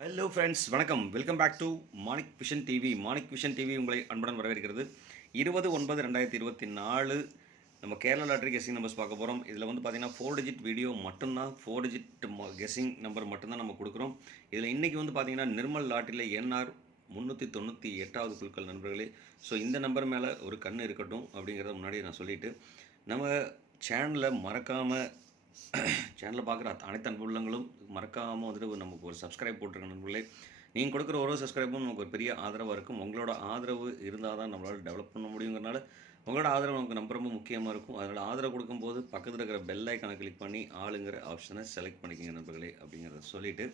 Hello friends, வணக்கம். Welcome back to Manik vision TV. Manik vision TV உங்களை அன்புடன் வரவேற்கிறது. 20/9/2024 நம்ம கேரளா லாட்டரி கெஸ்ஸிங் நம்பர்ஸ் பார்க்க போகிறோம். இதில் வந்து பார்த்தீங்கன்னா 4 டிஜிட் வீடியோ மட்டும்தான், 4 டிஜிட் கெஸ்ஸிங் நம்பர் மட்டும்தான் நம்ம கொடுக்குறோம். இதில் இன்றைக்கி வந்து பார்த்தீங்கன்னா நிர்மல் லாட்டரியில் என்ஆர் 398வது குழுக்கள் நண்பர்களே. ஸோ இந்த நம்பர் மேலே ஒரு கண் இருக்கட்டும் அப்படிங்கிறத முன்னாடி நான் சொல்லிவிட்டு, நம்ம சேனலை மறக்காமல் சேனலை பார்க்குற அனைத்து அன்பு உள்ளங்களும் மறக்காமல் வந்துட்டு நமக்கு ஒரு சப்ஸ்கிரைப் போட்டிருக்க நண்பர்களே. நீங்கள் கொடுக்குற ஒரு சப்ஸ்கிரைபும் நமக்கு ஒரு பெரிய ஆதரவாக இருக்கும். உங்களோட ஆதரவு இருந்தால் தான் நம்மளால் டெவலப் பண்ண முடியுங்கிறனால உங்களோட ஆதரவு நமக்கு ரொம்ப ரொம்ப முக்கியமாக இருக்கும். அதனால் ஆதரவு கொடுக்கும்போது பக்கத்தில் இருக்கிற பெல் ஐக்கானை கிளிக் பண்ணி ஆளுங்கிற ஆப்ஷனை செலக்ட் பண்ணிக்கோங்க நண்பர்களே அப்படிங்கிறத சொல்லிவிட்டு,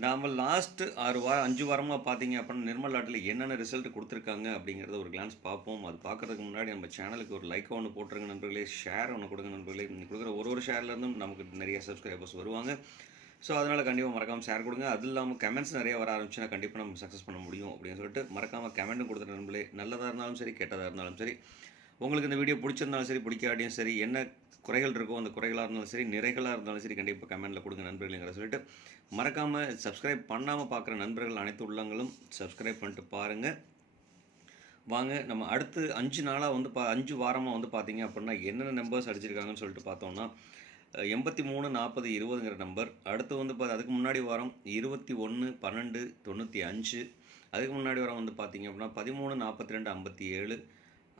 நாம் லாஸ்ட்டு 5 வாரமாக பார்த்தீங்க அப்படின்னா நிர்மல் லாட்டரியில் என்னென்ன ரிசல்ட் கொடுத்துருக்காங்க அப்படிங்கிறத ஒரு கிளான்ஸ் பார்ப்போம். அது பார்க்குறதுக்கு முன்னாடி நம்ம சேனலுக்கு ஒரு லைக் ஒன்று போட்டுருங்க நண்பர்களே, ஷேர் ஒன்று கொடுங்க நண்பர்களே. நீங்கள் கொடுக்குற ஒரு ஷேர்லேருந்தும் நமக்கு நிறைய சப்ஸ்கிரைபர்ஸ் வருவாங்க. ஸோ அதனால் கண்டிப்பாக மறக்காமல் ஷேர் கொடுங்க. அது இல்லாமல் கமெண்ட்ஸ் நிறைய வர ஆரம்பிச்சுன்னா கண்டிப்பாக நம்ம சக்ஸஸ் பண்ண முடியும் அப்படின்னு சொல்லிட்டு மறக்காமல் கமெண்ட்டும் கொடுத்துட்டு நண்பர்களே. நல்லதாக இருந்தாலும் சரி, கெட்டதாக இருந்தாலும் சரி, உங்களுக்கு இந்த வீடியோ பிடிச்சிருந்தாலும் சரி, பிடிக்காட்டியும் சரி, என்ன குறைகள் இருக்கோ அந்த குறைகளாக இருந்தாலும் சரி, நிறைகளாக இருந்தாலும் சரி, கண்டிப்பாக கமெண்ட்டில் கொடுங்க நண்பர்கள்ங்கிற சொல்லிட்டு மறக்காமல் சப்ஸ்கிரைப் பண்ணாமல் பார்க்குற நண்பர்கள் அனைத்து உள்ளங்களும் சப்ஸ்கிரைப் பண்ணிட்டு பாருங்கள். வாங்க நம்ம அடுத்து 5 நாளாக வந்து 5 வாரமாக வந்து பார்த்தீங்க அப்படின்னா என்னென்ன நம்பர்ஸ் அடிச்சிருக்காங்கன்னு சொல்லிட்டு பார்த்தோம்னா 83 40 20ங்கிற நம்பர். அடுத்து வந்து அதுக்கு முன்னாடி வாரம் 21 12 95. அதுக்கு முன்னாடி வாரம் வந்து பார்த்தீங்க அப்படின்னா 13 42 57,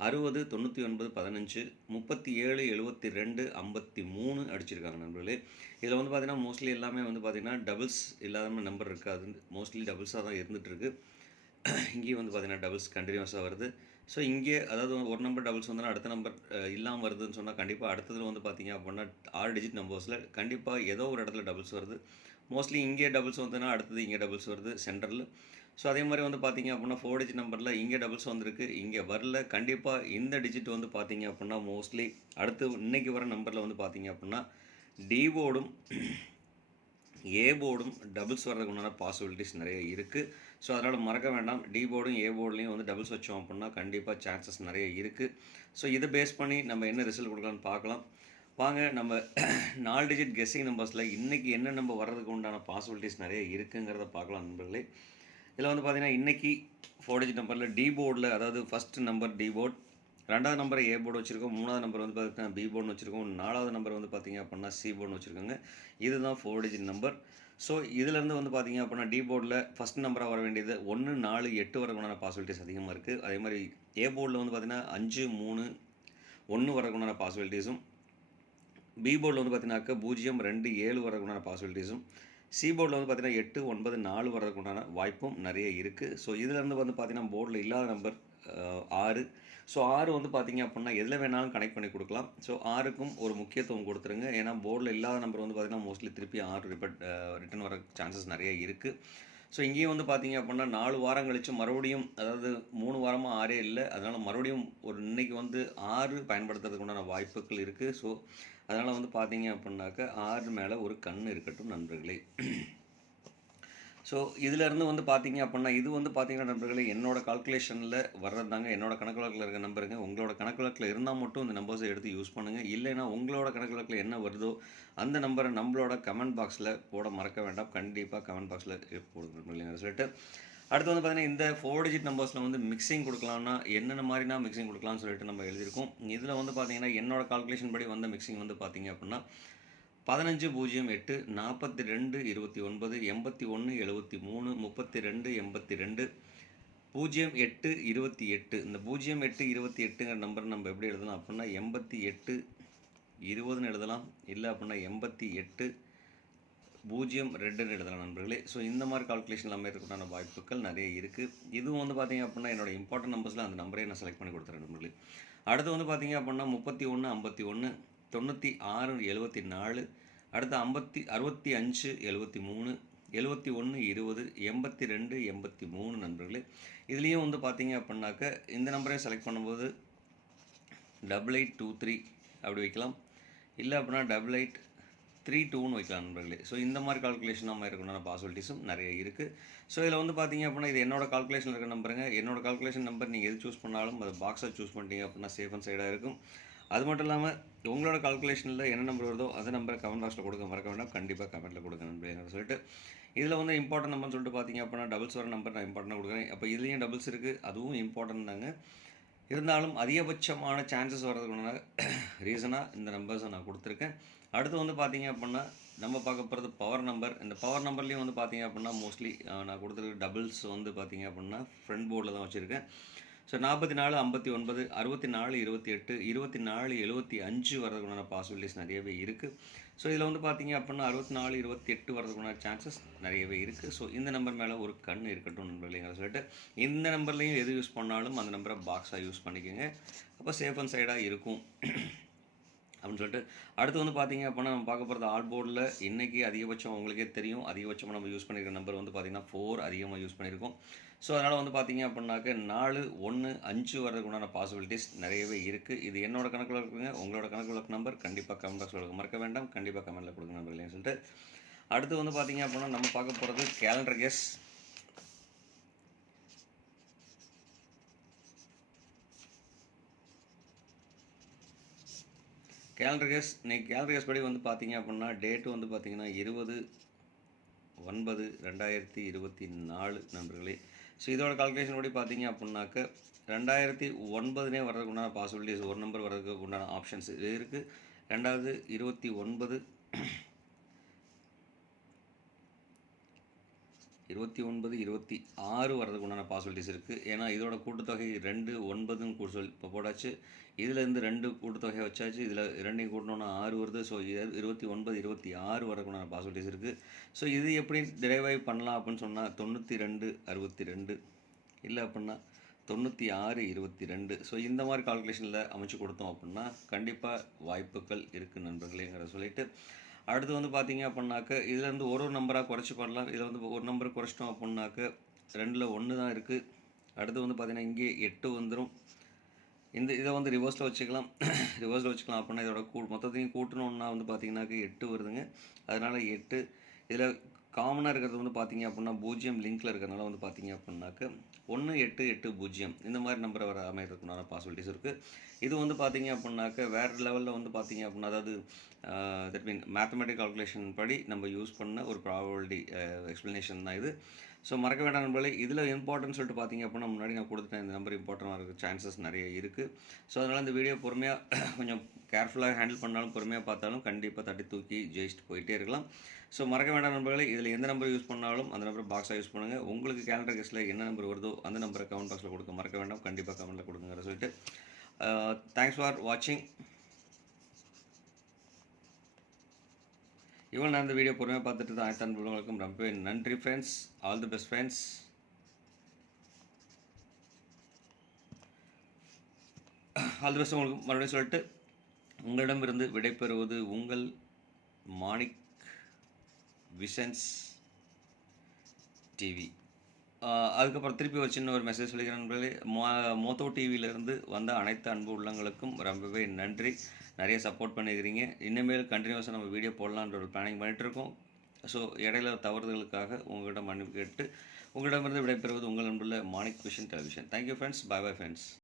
60 99 15, 37 72 53 அடிச்சிருக்காங்க நண்பர்களே. இதில் வந்து பார்த்தீங்கன்னா மோஸ்ட்லி எல்லாமே வந்து பார்த்தீங்கன்னா டபுள்ஸ் இல்லாத நம்பர் இருக்காது, மோஸ்ட்லி டபுள்ஸாக தான் இருந்துகிட்ருக்கு. இங்கேயும் வந்து பார்த்தீங்கன்னா டபுள்ஸ் கண்டினியூஸாக வருது. ஸோ இங்கே அதாவது ஒரு நம்பர் டபுள்ஸ் வந்தோன்னா அடுத்த நம்பர் இல்லாமல் வருதுன்னு சொன்னால் கண்டிப்பாக அடுத்ததில் வந்து பார்த்தீங்க அப்படின்னா 6 டிஜிட் நம்பர்ஸில் கண்டிப்பாக ஏதோ ஒரு இடத்துல டபுள்ஸ் வருது. மோஸ்ட்லி இங்கே டபுள்ஸ் வந்ததுன்னா அடுத்தது இங்கே டபுள்ஸ் வருது சென்டரில். ஸோ அதே மாதிரி வந்து பார்த்தீங்க அப்படின்னா 4 டிஜிட் நம்பரில் இங்கே டபுள்ஸ் வந்திருக்கு, இங்கே வரல. கண்டிப்பாக இந்த டிஜிட் வந்து பார்த்தீங்க அப்படின்னா மோஸ்ட்லி அடுத்து இன்றைக்கி வர நம்பரில் வந்து பார்த்தீங்க அப்படின்னா டி போர்டும் ஏ போர்டும் டபுள்ஸ் வர்றதுக்கு உண்டான பாசிபிலிட்டிஸ் நிறைய இருக்குது. ஸோ அதனால் மறக்க வேண்டாம், டி போர்டும் ஏ போர்ட்லேயும் வந்து டபுள்ஸ் வச்சோம் அப்படின்னா கண்டிப்பாக சான்சஸ் நிறைய இருக்குது. ஸோ இதை பேஸ் பண்ணி நம்ம என்ன ரிசல்ட் கொடுக்கலான்னு பார்க்கலாம். வாங்க நம்ம 4 டிஜிட் கெஸ்ஸிங் நம்பர்ஸில் இன்றைக்கி என்ன நம்பர் வர்றதுக்கு உண்டான பாசிபிலிட்டிஸ் நிறைய இருக்குங்கிறத பார்க்கலாம் நண்பர்களே. இதில் வந்து பார்த்திங்கன்னா இன்றைக்கி 4 டிஜிட் நம்பரில் டி போர்டில், அதாவது ஃபஸ்ட் நம்பர் டி போர்ட், 2வது நம்பர் ஏ போர்டு வச்சுருக்கோம், 3வது நம்பர் வந்து பார்த்தீங்கன்னா பி போர்டுன்னு வச்சுருக்கோம், 4வது நம்பர் வந்து பார்த்திங்க அப்படின்னா சி போர்டுன்னு வச்சுருக்கோங்க. இதுதான் 4 டிஜிட் நம்பர். ஸோ இதிலேருந்து வந்து பார்த்திங்க அப்படின்னா டி போர்டில் ஃபஸ்ட் நம்பராக வர வேண்டியது 1 4 8 வரக்குண்டான பாசிபிலிட்டிஸ் அதிகமாக இருக்குது. அதே மாதிரி ஏ போர்டில் வந்து பார்த்திங்கன்னா 5 3 1 வரக்குண்டான பாசிபிலிட்டிஸும், பி போர்டில் வந்து பார்த்தீங்கன்னாக்கா 0 2 7 வரக்குண்டான பாசிபிலிட்டிஸும், சி போர்டில் வந்து பார்த்தீங்கன்னா 8 9 4 வரதுக்குண்டான வாய்ப்பும் நிறைய இருக்குது. ஸோ இதிலேருந்து வந்து பார்த்தீங்கன்னா போர்டில் இல்லாத நம்பர் 6. ஸோ 6 வந்து பார்த்தீங்க அப்படின்னா எதில் வேணாலும் கனெக்ட் பண்ணி கொடுக்கலாம். ஸோ 6க்கும் ஒரு முக்கியத்துவம் கொடுத்துருங்க. ஏன்னா போர்டில் இல்லாத நம்பர் வந்து பார்த்தீங்கன்னா மோஸ்ட்லி திருப்பி 6 ரிட்டன் வர சான்சஸ் நிறைய இருக்குது. ஸோ இங்கேயும் வந்து பார்த்தீங்க அப்படின்னா 4 வாரம் கழித்து மறுபடியும், அதாவது 3 வாரமாக 6 இல்லை, அதனால் மறுபடியும் ஒரு இன்றைக்கி வந்து 6 பயன்படுத்துறதுக்கு உண்டான வாய்ப்புகள் இருக்குது. ஸோ அதனால் வந்து பார்த்தீங்க அப்படின்னாக்கா 6 மேலே ஒரு கண் இருக்கட்டும் நண்பர்களே. ஸோ இதிலேருந்து வந்து பார்த்தீங்க அப்படின்னா இது வந்து பார்த்தீங்கன்னா நண்பர்களே என்னோடய கால்குலேஷனில் வர்றது தாங்க, என்னோட கணக்கு வழக்கில் இருக்க நம்பருங்க. உங்களோட கணக்கு வழக்கில் இருந்தால் மட்டும் இந்த நம்பர்ஸை எடுத்து யூஸ் பண்ணுங்கள். இல்லைன்னா உங்களோட கணக்கு வழக்கில் என்ன வருதோ அந்த நம்பரை நம்மளோட கமெண்ட் பாக்ஸில் போட மறக்க வேண்டாம். கண்டிப்பாக கமெண்ட் பாக்ஸில் போடுங்க நண்பர்களே சொல்லிட்டு, அடுத்து வந்து பார்த்தீங்கன்னா இந்த 4 டிஜிட் நம்பர்ஸில் வந்து மிக்சிங் கொடுக்கலாம்னா என்னென்ன மாதிரினா மிக்சிங் கொடுக்கலாம்னு சொல்லிட்டு நம்ம எழுதியிருக்கோம். இதில் வந்து பார்த்தீங்கன்னா என்னோட கால்குலேஷன் படி வந்த மிக்சிங் வந்து பார்த்தீங்க அப்படின்னா 15 08 42 29 81 73 32 82 08 28. இந்த 08 28ங்கிற நம்பர் நம்ம எப்படி எழுதலாம் அப்படின்னா 88 20ன்னு எழுதலாம், இல்லை அப்படின்னா 88 02ன்னு எழுதலாம் நண்பர்களே. ஸோ இந்த மாதிரி கால்குலேஷன் எல்லாமே இருக்கிறதான வாய்ப்புகள் நிறைய இருக்குது. இதுவும் வந்து பார்த்தீங்க அப்படின்னா என்னோட இம்பார்ட்டன்ட் நம்பர்ஸில் அந்த நம்பரே நான் செலக்ட் பண்ணி கொடுத்துறேன் நண்பர்களே. அடுத்து வந்து பார்த்தீங்க அப்படின்னா 31 51 96 74, அடுத்து 65 73 71 20 82 83 நண்பர்களே. இதுலேயும் வந்து பார்த்தீங்க அப்படின்னாக்க இந்த நம்பரையும் செலக்ட் பண்ணும்போது 8823 அப்படி வைக்கலாம், இல்லை அப்படின்னா 8832ன்னு வைக்கலாம் நண்பர்களே. ஸோ இந்த மாதிரி கால்குலேஷன் நம்ம இருக்கணும்னா பாசிபிலிட்டிஸும் நிறைய இருக்குது. ஸோ இதில் வந்து பார்த்தீங்க அப்படின்னா இது என்னோட கால்குலேஷன் இருக்கிற நம்பருங்க. என்னோட கால்குலேஷன் நம்பர் நீங்கள் எது சூஸ் பண்ணாலும் அது பாக்ஸை சூஸ் பண்ணிட்டீங்க அப்படின்னா சேஃப் அண்ட் சைடாக இருக்கும். அது மட்டும் இல்லாமல் உங்களோட கால்குலேஷனில் என்ன நம்பர் வருதோ அந்த நம்பரை கமெண்ட் பாக்ஸில் கொடுக்க மறக்க வேண்டாம். கண்டிப்பாக கமெண்ட்டில் கொடுங்க நண்பர்களே சொல்லிட்டு, இதில் வந்து இம்பார்ட்டன்ட் நம்பர்னு சொல்லிட்டு பார்த்தீங்க அப்படின்னா டபுள்ஸ் வர நம்பர் நான் இம்பார்ட்டன்ட் கொடுக்குறேன். அப்போ இதுலேயும் டபுள்ஸ் இருக்குது, அதுவும் இம்பார்ட்டன்ட் தாங்க. இருந்தாலும் அதிகபட்சமான சான்சஸ் வர்றதுக்குள்ள ரீசனாக இந்த நம்பர்ஸை நான் கொடுத்துருக்கேன். அடுத்து வந்து பார்த்தீங்க அப்படின்னா நம்ம பார்க்க போகிறது பவர் நம்பர். இந்த பவர் நம்பர்லேயும் வந்து பார்த்தீங்க அப்படின்னா மோஸ்ட்லி நான் கொடுத்துருக்க டபுள்ஸ் வந்து பார்த்தீங்க அப்படின்னா ஃப்ரண்ட் போர்டில் தான் வச்சுருக்கேன். ஸோ 44, 59, 64, 28, 24, 75 வரதுக்குண்டான பாசிபிலிட்டிஸ் நிறையவே இருக்குது. ஸோ இதில் வந்து பார்த்தீங்க அப்படின்னா 64, 28 வரதுக்குண்டான சான்சஸ் நிறையவே இருக்குது. ஸோ இந்த நம்பர் மேலே ஒரு கண் இருக்கட்டும் நண்பர்களேங்கிற சொல்லிட்டு இந்த நம்பர்லேயும் எது யூஸ் பண்ணாலும் அந்த நம்பரை பாக்ஸாக யூஸ் பண்ணிக்கோங்க. அப்போ சேஃப் அண்ட் சைடாக இருக்கும் அப்படின்னு சொல்லிட்டு அடுத்து வந்து பார்த்தீங்க அப்படின்னா நம்ம பார்க்க போகிறது ஆல் போர்டில் இன்றைக்கி அதிகபட்சம் உங்களுக்கே தெரியும். அதிகபட்சமாக நம்ம யூஸ் பண்ணியிருக்க நம்பர் வந்து பார்த்திங்கன்னா 4 அதிகமாக யூஸ் பண்ணியிருக்கோம். ஸோ அதனால் வந்து பார்த்தீங்க அப்படின்னாக்க 4, 1, 5 வரதுக்கு உண்டான பாசிபிலிட்டிஸ் நிறையவே இருக்குது. இது என்னோட கணக்கில் இருக்குங்க. உங்களோட கணக்கில் இருக்க நம்பர் கண்டிப்பாக கமெண்ட் பாக்ஸில் கொடுக்க மறக்க வேண்டாம். கண்டிப்பாக கமெண்ட்டில் கொடுங்க நம்பர்களேன்னு சொல்லிட்டு அடுத்து வந்து பார்த்தீங்க அப்படின்னா நம்ம பார்க்க போகிறது கேலண்டர் கெஸ். கேலண்டர் கெஸ் இன்னைக்கு கேலண்டர் கெஸ் படி வந்து பார்த்தீங்க அப்படின்னா டேட்டு வந்து பார்த்தீங்கன்னா 20/9/2024 நண்பர்களே. ஸோ இதோட கால்குலேஷன் படி பார்த்தீங்க அப்படின்னாக்க 2009 வர்றதுக்கு உண்டான பாசிபிலிட்டிஸ் ஒரு நம்பர் வர்றதுக்கு உண்டான ஆப்ஷன்ஸ் இது இருக்குது. 2029, 26 வரதுக்கு உண்டான பாசிபிலிட்டிஸ் இருக்குது. ஏன்னா இதோட கூட்டுத்தொகை 2, 9 கூட்டு இப்போ போடாச்சு. இதிலேருந்து 2 கூட்டுத்தொகையை வச்சாச்சு. இதில் 2ஐயும் கூட்டினோன்னா 6 வருது. ஸோ 29, 26 வரதுக்கு உண்டான பாசிபிலிட்டிஸ் இருக்குது. ஸோ இது எப்படி டிரைவைவ் பண்ணலாம் அப்படின்னு சொன்னால் 92, 62 இல்லை அப்படின்னா 96, 22. ஸோ இந்த மாதிரி கால்குலேஷனில் அமைச்சு கொடுத்தோம் அப்படின்னா கண்டிப்பாக வாய்ப்புகள் இருக்குது நண்பர்களேங்கிற சொல்லிட்டு அடுத்து வந்து பார்த்தீங்க அப்படின்னாக்க இதுலேருந்து ஒரு நம்பராக குறைச்சி பண்ணலாம். இதில் வந்து ஒரு நம்பர் குறைச்சிட்டோம் அப்படின்னாக்க 2ல் 1 தான் இருக்குது. அடுத்து வந்து பார்த்திங்கன்னா இங்கே 8 வந்துடும். இதை வந்து ரிவர்ஸில் வச்சுக்கலாம். ரிவர்ஸில் வச்சுக்கலாம் அப்படின்னா இதோட மொத்தத்தையும் கூட்டணுன்னா வந்து பார்த்திங்கனாக்க 8 வருதுங்க. அதனால் 8 இதில் காமனாக இருக்கிறது வந்து பார்த்திங்க அப்படின்னா 0 லிங்க்கில் இருக்கிறதுனால வந்து பார்த்திங்க அப்படின்னாக்க 1, 8, 8, 0 இந்த மாதிரி நம்பரை வர அமைகிறதுக்குண்டான பாசிபிலிட்டிஸ் இருக்குது. இது வந்து பார்த்திங்க அப்படின்னாக்க வேறு லெவலில் வந்து பார்த்திங்க அப்படின்னா அதாவது தட் மீன் மேத்தமெட்டிக் கால்குலேஷன் படி நம்ம யூஸ் பண்ண ஒரு ப்ராபபிலிட்டி எக்ஸ்ப்ளனேஷன் தான் இது. ஸோ மறக்க வேண்டாம் நண்பர்களே. இதில் இம்பார்ட்டன்ட் சொல்லிட்டு பார்த்தீங்க அப்படின்னா முன்னாடி நான் கொடுத்துட்டேன் இந்த நம்பர் இம்பார்ட்டன்டாக இருக்க சான்சஸ் நிறைய இருக்குது. ஸோ அதனால் இந்த வீடியோ பொறுமையாக கொஞ்சம் கேர்ஃபுல்லாக ஹேண்டில் பண்ணாலும் பொறுமையாக பார்த்தாலும் கண்டிப்பாக தட்டி தூக்கி ஜெயிச்சுட்டு போயிட்டே இருக்கலாம். ஸோ மறக்க வேண்டாம் நண்பர்களே. இதில் எந்த நம்பர் யூஸ் பண்ணாலும் அந்த நம்பரை பாக்ஸாக யூஸ் பண்ணுங்கள். உங்களுக்கு கேலண்டர் கெஸ்ட்டில் என்ன நம்பர் வருதோ அந்த நம்பரை கமெண்ட் பாக்ஸில் கொடுக்க மறக்க வேண்டாம். கண்டிப்பாக கமெண்ட்டில் கொடுங்கிற சொல்லிட்டு தேங்க்ஸ் ஃபார் வாட்சிங். இவ்வளோ நான் இந்த வீடியோ பொறுமையாக பார்த்துட்டு தான் அனைத்து அன்புகளுக்கும் ரொம்பவே நன்றி friends. All the best friends. All the best உங்களுக்கு மறுபடியும் சொல்லிட்டு உங்களிடமிருந்து விடைபெறுவது உங்கள் மாணிக் விஷன்ஸ் டிவி. அதுக்கப்புறம் திருப்பி ஒரு சின்ன ஒரு மெசேஜ் சொல்லிக்கிறேன் நண்பர்களே. மோத்தோ டிவியிலேருந்து வந்த அனைத்து அன்பு உள்ளங்களுக்கும் ரொம்பவே நன்றி. நிறைய சப்போர்ட் பண்ணிக்கிறீங்க. இனிமேல் கண்டினியூஸாக நம்ம வீடியோ போடலான்ற ஒரு பிளானிங் பண்ணிகிட்ருக்கோம். ஸோ இடையில தவறுதலுக்காக உங்களிடம் மன்னிப்பு கேட்டு உங்களிடமிருந்து விடைபெறுவது உங்கள் அன்புள்ள Manik vision television. Thank you friends. Bye bye friends.